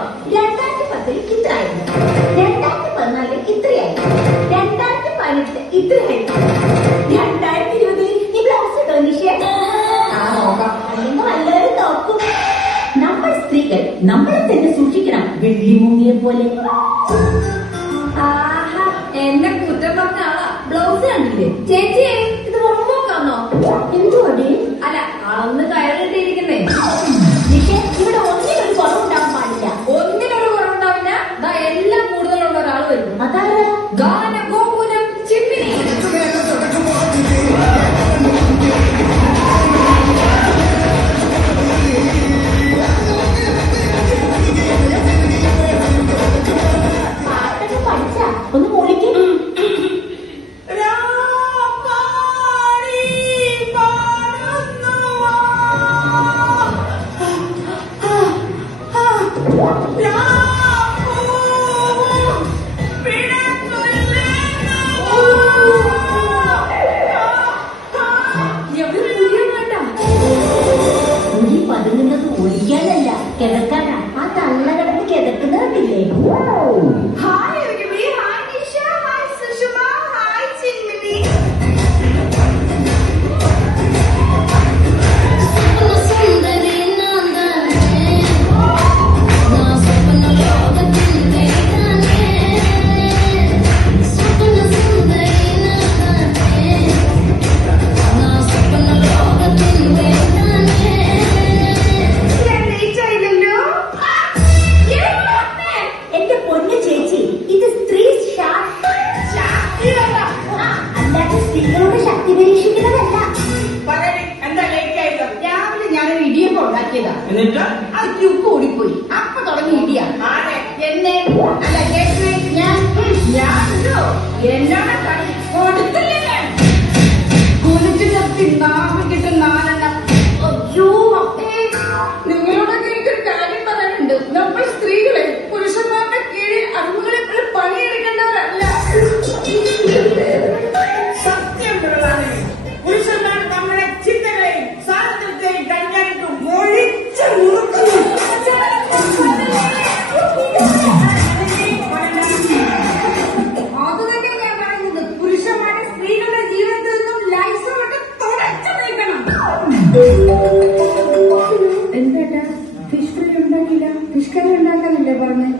കുഴപ്പം 2010 ഇത്രയായിരുന്നു, 2014 ഇത്രയായി, 2018 ഇത്രയായിരുന്നു, 2020 ഈ ബ്ലൗസ് ഇട്ടോ നിഷേ? നോക്കാം, അല്ലെങ്കിൽ വല്ലവരും നോക്കും. നമ്മൾ സ്ത്രീകൾ നമ്മളെ തന്നെ സൂക്ഷിക്കണം, വെള്ളിമുങ്ങിയെ പോലെ. ആഹാ, എന്നെ കുറ്റം പറഞ്ഞ ആളാ. ബ്ലൗസ് കണ്ടില്ലേ ചേച്ചി? ഇത് റൊമ്മോക്കാന്നോ? എന്തുവാടി? അല്ല, അളന്ന് കയറിയിട്ടിരിക്കുന്നേ. നിഷേ, ഇവിടെ ഒന്നിനൊരു കുറവുണ്ടാവാൻ പാടില്ല. ഒന്നിനൊരു കുറവുണ്ടാവില്ല. എല്ലാം കൂടുതലുള്ള ഒരാൾ വരും. അതാരാ? ഗാന ഗോകുലം ചിമ്മിനി. പാട്ടൊക്കെ പഠിച്ചാ ഒന്ന് മൂളിക്കും. പതുങ്ങുന്നത് ഒഴിക്കാനല്ല, കിടക്കാനാ. ആ തള്ള കിടന്ന് കിടക്കുന്നതില്ലേ? Hi Ravi, hi Nisha, hi Sushama, hi ചിമ്മിനി. എന്റെ പൊന്നു ചേച്ചി, ഇത് സ്ത്രീ അല്ലാതെ സ്ത്രീകളോട് ശക്തി പരീക്ഷിക്കുന്നതല്ല. എന്താ ലേറ്റ് ആയിട്ട്? രാവിലെ ഞാനൊരു ഇടിയപ്പം ഉണ്ടാക്കിയതാ. എന്നിട്ട് അത് ക്യുക്ക് ഓടിപ്പോയി. അപ്പൊ തുടങ്ങി ഇടിയാ. എന്നെ അല്ല ചേച്ചി, ഞാനോ എന്നോട് കളി കൊടുത്തില്ലേ? കുലിച്ചു നിർത്തി നാമിക്കിട്ട് 4 എണ്ണം. അയ്യോ അപ്പേ, നിങ്ങളോടൊക്കെ എനിക്കൊരു കാര്യം പറയാനുണ്ട്. നമ്മൾ സ്ത്രീകളെ പുരുഷന്മാരുടെ കീഴിൽ അതുങ്ങളെ പണിയെടുക്കേണ്ടവരല്ല. സത്യം പ്രധാനം പുരുഷന്മാർ നമ്മുടെ ചിന്തകളെയും സ്വാതന്ത്ര്യത്തെയും കൈകാര്യം മൊഴിച്ച് മുറുക്കി. അത് തന്നെ ഞാൻ പറയുന്നത്. പുരുഷന്മാരെ സ്ത്രീകളുടെ ജീവിതത്തിൽ നിന്നും ലൈസോട്ട് തുടച്ചു നീക്കണം. എന്താ ഫിഷ് ഫ്രൈ ഉണ്ടാക്കില്ല? ഫിഷ് കറി ഉണ്ടാക്കാനല്ലേ പറഞ്ഞേ?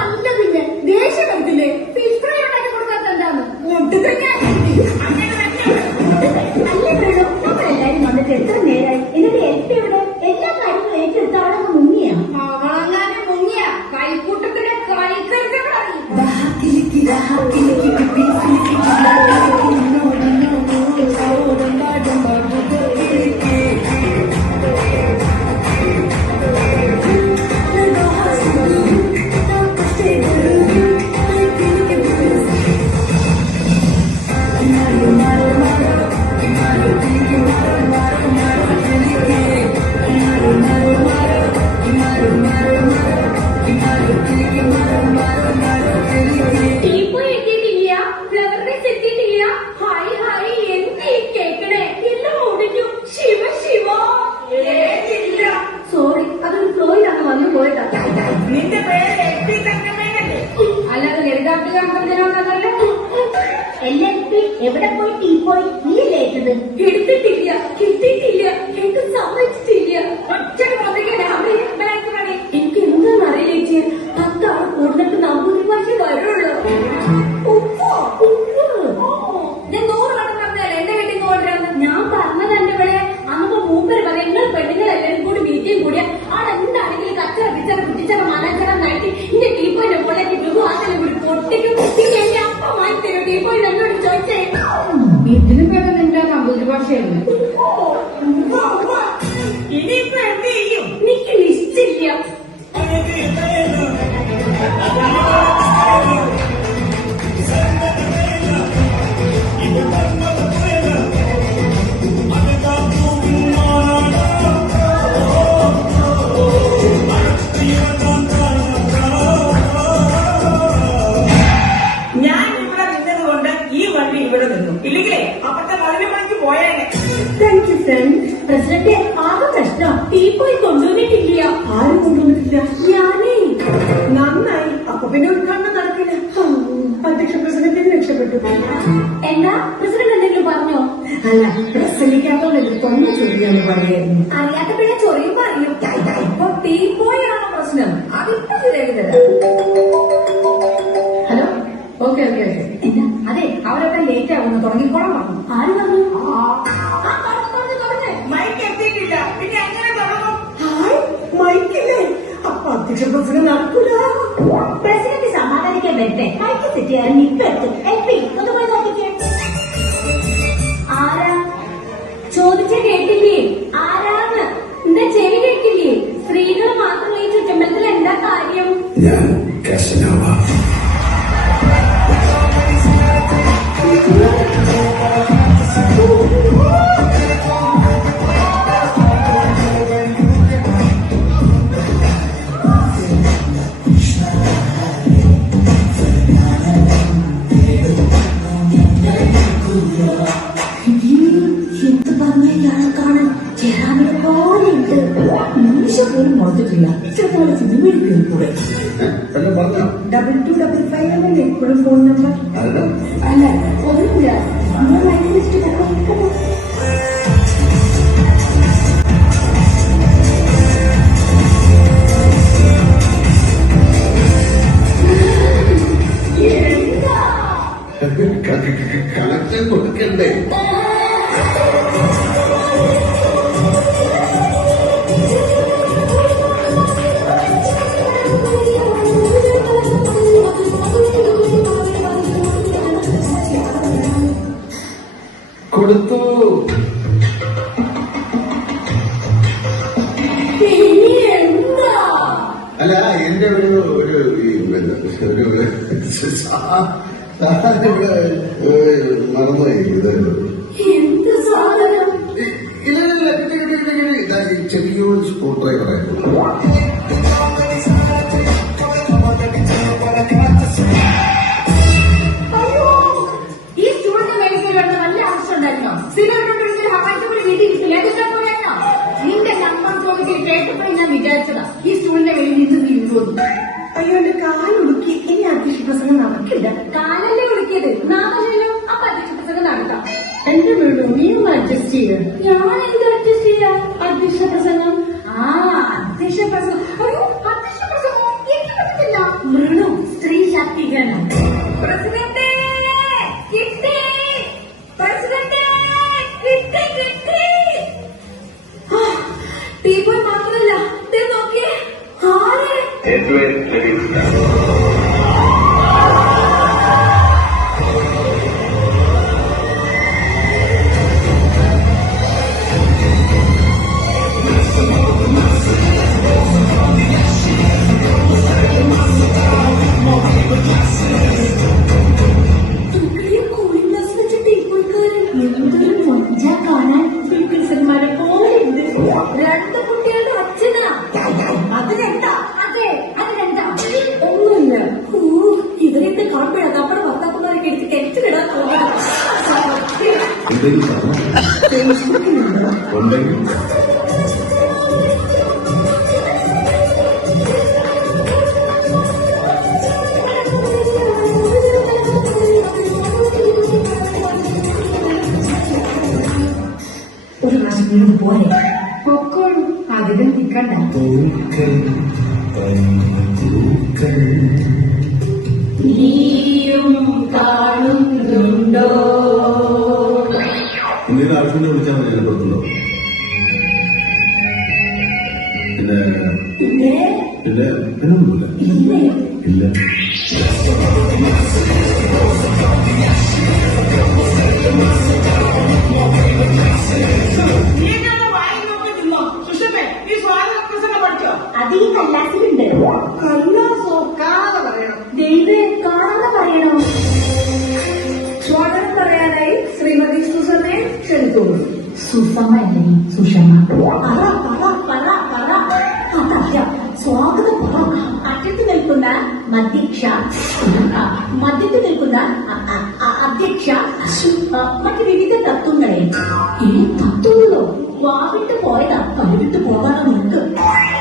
അല്ല പിന്നെ ദേഷ്യം വരത്തില്ലേ? ഫിഷ് ഫ്രൈ ഉണ്ടാക്കി കൊടുക്കാത്ത എന്താന്ന് ഒട്ടുക ഞാൻ. അല്ല വേണോ, നമ്മളെല്ലാരും വന്നിട്ട് എത്ര നേരായി? എന്നിട്ട് എൽപ്പി ഇവിടെ എല്ലാ കാര്യങ്ങളും ഏറ്റെടുത്ത് അവിടെ ഒന്ന് മുങ്ങിയാ? അവളങ്ങനെ മുങ്ങിയ കൈക്കൂട്ടത്തിന്റെ കളിക്കരുതകളായി. ടീപ്പോയി എത്തിയിട്ടില്ല, ഫ്ലവർ വേസ് എത്തിയിട്ടില്ല. ഹായ് ഹായ്, എന്തീ കേക്കണേ? എല്ലാം ഓടിച്ചു. ശിവ ശിവ. ഏതില്ല. സോറി, അതൊരു ഫ്ലോയിലാണ് വന്നു പോയതാ. നിന്റെ പേര് എത്തി തന്നെ വേണ്ടല്ലേ? അല്ലാതെ ലളിതാബ്ദി കമ്പനിയാണല്ലേ? എൽപി എവിടെ പോയി? ടീപ്പോയി നീയല്ലേറ്റത്? എടുത്തിട്ടില്ല, കിട്ടിയിട്ടില്ല, എനിക്ക് സമ്മതിച്ചിട്ടില്ല. ഒറ്റ രാവിലെ എനിക്ക് എന്താണെന്ന് അറിയില്ല ചേച്ചി. 10 ആൾ കൂടുതൽ നമ്പൂരി ഭാഷ വരുള്ളൂ. ഉപ്പോ ഉപ്പ് ഞാൻ 100 കടം പറഞ്ഞാൽ എന്റെ വീട്ടിൽ നിന്ന് കൊണ്ടുവരാന്ന് ഞാൻ പറഞ്ഞത്. എന്റെ ഇവിടെ അന്ന് മൂപ്പര് പറയാം, നിങ്ങൾ പെണ്ണുങ്ങൾ എല്ലാവരും കൂടി മീറ്റിംഗ് കൂടിയ ആളെന്താണെങ്കിലും കച്ചറ പിച്ചറ കുട്ടിച്ചറ മനച്ചറ നൈറ്റി ഇന്റെ ടീപ്പോയിന്റെ പോലെ വിവാഹത്തിനെ കൂടി പൊട്ടിക്കും. എന്റെ അപ്പം വാങ്ങി തരും ടീപ്പോയി എന്നോട് ചോദിച്ചേ. ഇതിന് പേര് നിന്റെ നമ്പൂരി ഭാഷയായിരുന്നു. ഇനിയിപ്പോ എന്ത് ചെയ്യും? എനിക്ക് നിശ്ചയില്ല. ഇവിടെ നിന്നു. ഇല്ലെങ്കിലേ അപ്പത്തെ 11 മണിക്ക് പോയേനെ. Thank you front. പ്രസിഡന്റ് ആകെ പ്രശ്നം ടീപ്പോയി കൊണ്ടുവന്നിട്ടില്ല. ആരും കൊണ്ടുവന്നിട്ടില്ല. ഞാനേ. നന്നായി. അപ്പൊ പിന്നെ ഉദ്ഘാടനം നടക്കില്ല. അധ്യക്ഷ പ്രസിഡന്റിന് രക്ഷപ്പെട്ടു. എന്താ പ്രസിഡന്റ് എന്തെങ്കിലും പറഞ്ഞോ? അല്ല, പ്രസംഗിക്കാത്തോണ്ടല്ലേ തൊണ്ട ചൊല്ലിയാന്ന് പറയായിരുന്നു. അറിയാത്ത പിന്നെ ചൊറിയും പറയും. ഇപ്പൊ ടീപ്പോയാണ് പ്രശ്നം. അതിപ്പോ ശരിയാക്കി തരാം. Hello, okay okay okay. എന്താ? അതെ, അവരൊക്കെ ലേറ്റ് ആവുന്നു. തുടങ്ങിക്കോളാൻ പറഞ്ഞു. ആര് പറഞ്ഞു? മൈക്ക് എത്തിയിട്ടില്ല. പിന്നെ എങ്ങനെ തുടങ്ങും? മൈക്കില്ലേ? അപ്പൊ അധ്യക്ഷ പ്രസംഗം നടക്കൂല. പ്രസിഡന്റ് സമാധാനിക്കാൻ വരട്ടെ. മൈക്ക് തെറ്റിയാലും ഇപ്പൊ എത്തും. എപ്പി ഒന്ന് പോയി നോക്കിക്കേ. ആരാ ചോദിച്ച കേട്ടില്ലേ? ആരാന്ന് എന്താ ചെവി കേട്ടില്ലേ? സ്ത്രീകൾ മാത്രം ഈ ചുറ്റമ്പലത്തിൽ എന്താ കാര്യം? ഞാൻ കശനവ. എന്ത് പറഞ്ഞാൽ കാണാൻ ചേരാമിനെ പോലെയുണ്ട്. നിമിഷം പോലും മറന്നിട്ടില്ല. ചെറുതായ സിനിമയിൽ കയറിക്കൂടെ? 2255 എന്നല്ലേ എപ്പോഴും ഫോൺ നമ്പർ? അല്ല, ഒന്നുമില്ല. നമ്മൾ ലൈൻ ലിസ്റ്റ് കൊടുക്കണം. കണക്ഷൻ കൊടുക്കണ്ടേ? കൊടുത്തു. അല്ല, എന്റെ ഒരു മറന്നുപോയി. എന്ത് സാധനം? ഇല്ല, ചെറിയൊരു സ്കൂൾ ഡ്രൈവറായിരുന്നു. ഈ സ്റ്റുഡന്റ് മേടിച്ചതിൽ നല്ല ആവശ്യം ഉണ്ടായിരുന്നോ? നിന്റെ നമ്പർ ചോദിച്ചിട്ട് കേട്ടപ്പോഴും ഞാൻ വിചാരിച്ചതാ ഈ സ്റ്റുഡന്റിന്റെ മേലിൽ നിന്ന് വീഴുന്നു. അയ്യോ, എന്റെ കാലുടുക്കി. ഇനി അധ്യക്ഷ പ്രസംഗം നടക്കില്ല. കാലല്ലേ വിളിക്കിയത്? നാളെയല്ലോ. അപ്പൊ അധ്യക്ഷ പ്രസംഗം നടത്താം. എന്റെ വീട് നീ ഒന്ന് അഡ്ജസ്റ്റ് ചെയ്ത്. ഞാൻ എന്ത് അഡ്ജസ്റ്റ് ചെയ്യാം? അധ്യക്ഷ പ്രസംഗം. അധ്യക്ഷ പ്രസംഗം. അയ്യോ, അധ്യക്ഷ പ്രസംഗം എനിക്ക് പറ്റത്തില്ല. മൃണു സ്ത്രീ ശാക്തീകരണം. പ്രസിഡന്റ് കിട്ടി. പ്രസിഡന്റ് കിട്ടി. ടീപ്പോയി മാത്രമല്ല, നോക്കിയേ ആരെ. എന്തൊരു മൊഞ്ച കാണാൻ. സിനിമയെ പോലെയുണ്ട്. രണ്ട് കുട്ടികളുടെ അച്ഛനാ. അതിനെന്താ? അതെ, അതിനെന്താ? ഒന്നുമില്ല. ഇവരെന്ത് കാണുമ്പോഴാ നമ്മുടെ ഭർത്താക്കന്മാരൊക്കെ എടുത്ത് കെട്ടിലിടാൻ തോന്നുന്നത്. എന്തെങ്കിലും ഉണ്ടെങ്കിൽ ഒരു പ്രാവശ്യം വീണ്ടും പോലെ പൊക്കോളൂ, അധികം നിൽക്കണ്ട. നീയും കാണുന്നുണ്ടോ? എന്തെങ്കിലും ആവശ്യം വിളിച്ചാൽ മതി. എന്നെ പുറത്തുണ്ടോ? പിന്നെ ഒന്നുമില്ല. ഇല്ല. വായി നോക്കി നിന്നോ. സുഷമേ, ഈ സ്വാതന്ത്ര്യ പ്രസംഗം പഠിച്ചോ? അത് ഈ കല്ലാസിലുണ്ട്. കല്ലാസോ? കാണാതെ പറയണം. ദൈവേ, കാണാതെ പറയണോ? സ്വാഗതം പറയാനായി ശ്രീമതി സുസമ്മയെ ക്ഷണിക്കുന്നു. സുഷമ അല്ലേ? സുഷമ. അതല്ല, സ്വാഗതം പറ. അറ്റത്ത് നിൽക്കുന്ന മധ്യത്തിൽ നിൽക്കുന്ന അധ്യക്ഷ മറ്റ് വിവിധ തത്വങ്ങളെ. ഈ തത്വങ്ങളോ? വാവിട്ട പോയതാ. കൈവിട്ട് പോകാതെ നോക്ക്.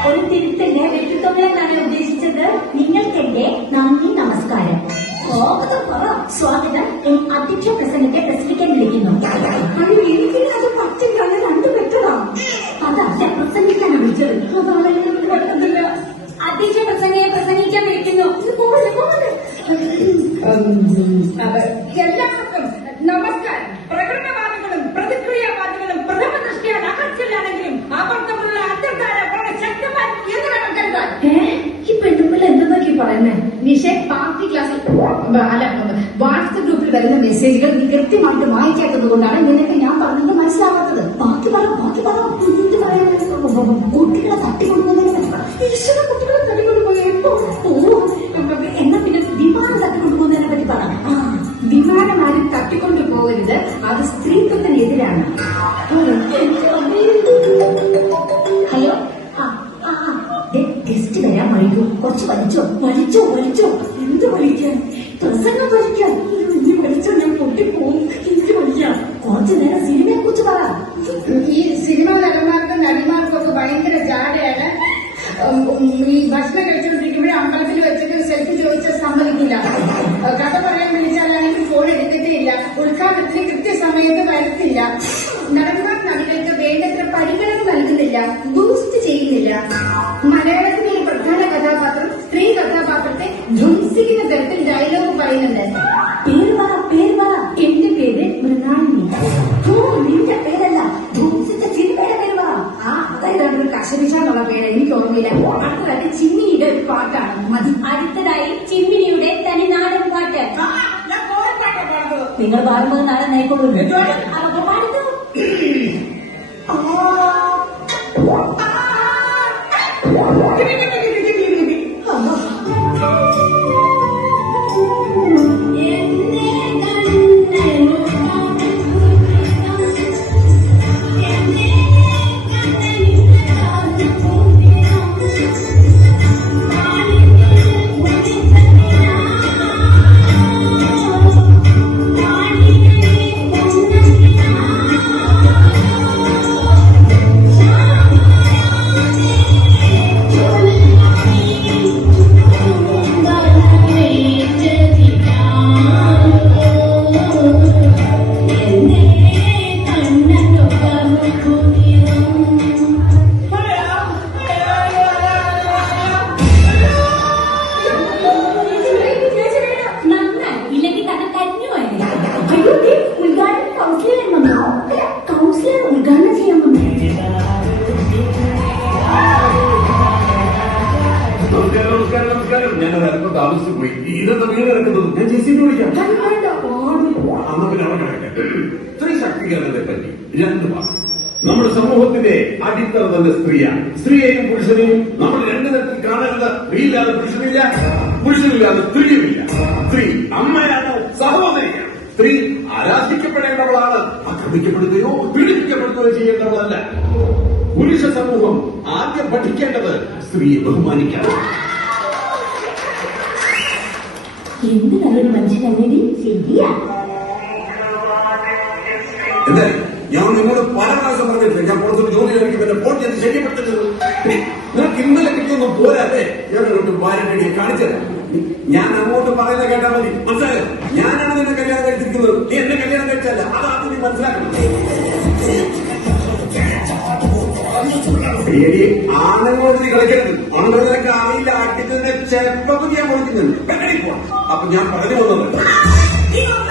ഒരു തിരുത്തല്ലേ വ്യക്തിത്വങ്ങളെന്നാണ് ഉദ്ദേശിച്ചത്. നിങ്ങൾക്കെന്റെ നന്ദി, നമസ്കാരം. സ്വാഗതം പറ. സ്വാഗതം. അധ്യക്ഷ പ്രസംഗത്തെ പ്രസംഗിക്കാൻ വിളിക്കുന്നു. എനിക്കില്ല, അത് പറ്റില്ല. ഞാൻ രണ്ടു പെട്ടതാ. അതല്ല, പ്രസംഗിക്കാനാണ് വിളിച്ചത്. പറ്റുന്നില്ല. അധ്യക്ഷ പ്രസംഗിക്കാൻ വിളിക്കുന്നു. എല്ലാവർക്കും നമസ്കാരം. പ്രകടനവാദികളും പ്രതിക്രിയാവാദികളും പ്രഥമ ദൃഷ്ടിയ അകർച്ചലാണെങ്കിലും അവർക്കുള്ള അന്തർധാര വളരെ ശക്തമായി എന്ന് വേണം കരുതാൻ. ഈ പെണ്ണുമ്പിള്ള എന്തെന്നൊക്കെ പറയുന്നേ? നിഷേ, പാർട്ടി ക്ലാസ്സിൽ അല്ല, വാട്സ്ആപ്പ് ഗ്രൂപ്പിൽ വരുന്ന മെസ്സേജുകൾ നീ കൃത്യമായിട്ട് വായിക്കാത്തത് കൊണ്ടാണ് നിനക്ക് ഞാൻ പറഞ്ഞത് മനസ്സിലാവാത്തത്. ബാക്കി പറ. എന്ത് പറയാൻ? കുട്ടികളെ തട്ടിക്കൊണ്ടുപോകുന്ന ഈശ്വര, കുട്ടികളെ തട്ടിക്കൊണ്ടുപോയി എപ്പോ? എന്നാ പിന്നെ വിമാനം തട്ടിക്കൊണ്ടുപോകുന്നതിനെ പറ്റി പറ. വിമാനം ആരും തട്ടിക്കൊണ്ടു പോകരുത്. അത് സ്ത്രീത്വത്തിനെതിരാണ്. ഹലോ, ഗസ്റ്റ് വരാൻ വൈകൂ. കുറച്ച് വലിച്ചോ. എന്ത് വലിക്കാൻ? പ്രസംഗം വലിക്കാൻ. ഇനി വലിച്ചോ ഞാൻ പൊട്ടിപ്പോവും. എനിക്ക് വലിക്കാം. കുറച്ചു നേരം സിനിമയെ കുറിച്ച് പറ. ഈ സിനിമാ നടന്മാർക്കും നടിമാർക്കും ഒക്കെ ഭയങ്കര ജാടയാണ്. ഈ ഭക്ഷണം കഴിച്ചുകൊണ്ടിരിക്കുമ്പോഴേ അമ്പലത്തിൽ വെച്ചിട്ട് സെൽഫി ചോദിച്ചാൽ സമ്മതിക്കില്ല. കഥ പറയാൻ വിളിച്ചാലാണെങ്കിൽ ഫോൺ എടുക്കത്തേ ഇല്ല. ഉദ്ഘാടനത്തിന് കൃത്യസമയത്ത് വരത്തില്ല. നടന്മാർ നടികൾക്ക് വേണ്ടത്ര പരിഗണന നൽകുന്നില്ല, ബൂസ്റ്റ് ചെയ്യുന്നില്ല. മലയാളത്തിലെ ഈ പ്രധാന കഥാപാത്രം സ്ത്രീ കഥാപാത്രത്തെ ധ്വംസിക്കുന്ന തരത്തിൽ ഡയലോഗ് പറയുന്നുണ്ട്. പേര് പറ. എന്റെ പേര് മൃണാളിനി. നിന്റെ പേരല്ല, ധ്വംസിച്ച സിനിമയുടെ പേര് പറ. അതായത് ഒരു കശപിശ എന്നുള്ള പേര് എനിക്ക് ഓർമ്മയില്ല. അടുത്തതായിട്ട് ചിമ്മിനിയുടെ ഒരു പാട്ടാണ്. മതി. അടുത്തതായി ചിമ്മിനിയുടെ തനിനാടൻ പാട്ട്. ഞാൻ കോഴിപ്പാട്ടാ പാടുന്നത്. നിങ്ങൾ പാടുമ്പോൾ നാളെ നയിക്കൊള്ളൂ. എന്തുവാണ്? പാടുന്നു. നമസ്കാരം. ഞാനത് അല്പം താമസിച്ചു പോയി. ഇതെന്താ വീട് കിടക്കുന്നത്? ഞാൻ ജെസിബി വിളിക്കാം. അന്ന് പിന്നെ അവിടെ സ്ത്രീ ശാക്തീകരണത്തെ പറ്റി രണ്ട് വാക്ക്. നമ്മുടെ സമൂഹത്തിന്റെ അടിത്തറ തന്നെ സ്ത്രീയാണ്. സ്ത്രീയെയും പുരുഷനെയും നമ്മൾ രണ്ടു തരത്തിൽ കാണരുത്. സ്ത്രീയില്ലാതെ പുരുഷനില്ല, പുരുഷനില്ലാതെ സ്ത്രീയുമില്ല. സ്ത്രീ അമ്മയാണ്, സഹോദരിയാണ്. സ്ത്രീ ആരാധിക്കപ്പെടേണ്ടവളാണ്, ആക്രമിക്കപ്പെടുകയോ പീഡിപ്പിക്കപ്പെടുകയോ ചെയ്യേണ്ടവളല്ല. പുരുഷ സമൂഹം ആദ്യം പഠിക്കേണ്ടത് സ്ത്രീയെ ബഹുമാനിക്കണം. എന്ത് നല്ലൊരു മനുഷ്യനല്ലേ. ശരിയാ. എന്തായാലും ഞാൻ നിങ്ങളോട് പല പ്രാവശ്യം പറഞ്ഞിട്ടില്ല, ഞാൻ പുറത്തൊരു ജോലി കഴിക്കും എന്നെ പോട്ടി അത് ശരിയപ്പെട്ടത്. നിനക്ക് ഇന്നലെ കിട്ടിയൊന്നും പോരാല്ലേ? ഞാൻ അങ്ങോട്ട് ഭാര്യയെ കാണിച്ചത്. ഞാൻ അങ്ങോട്ട് പറയുന്നത് കേട്ടാൽ മതി. മനസ്സിലായോ? ഞാനാണ് നിന്നെ കല്യാണം കഴിച്ചിരിക്കുന്നത്, നീ എന്നെ കല്യാണം കഴിച്ചല്ല. അതാണ് നീ മനസ്സിലാക്കണം. ആണുങ്ങളോട് നീ കളിക്കരുത്. ആണുങ്ങൾ നിനക്ക് അറിയില്ല, അടിച്ചതിന്റെ ചെറുപ്പം ഞാൻ കൊടുക്കുന്നുണ്ട്. അപ്പൊ ഞാൻ പറഞ്ഞു വന്നത്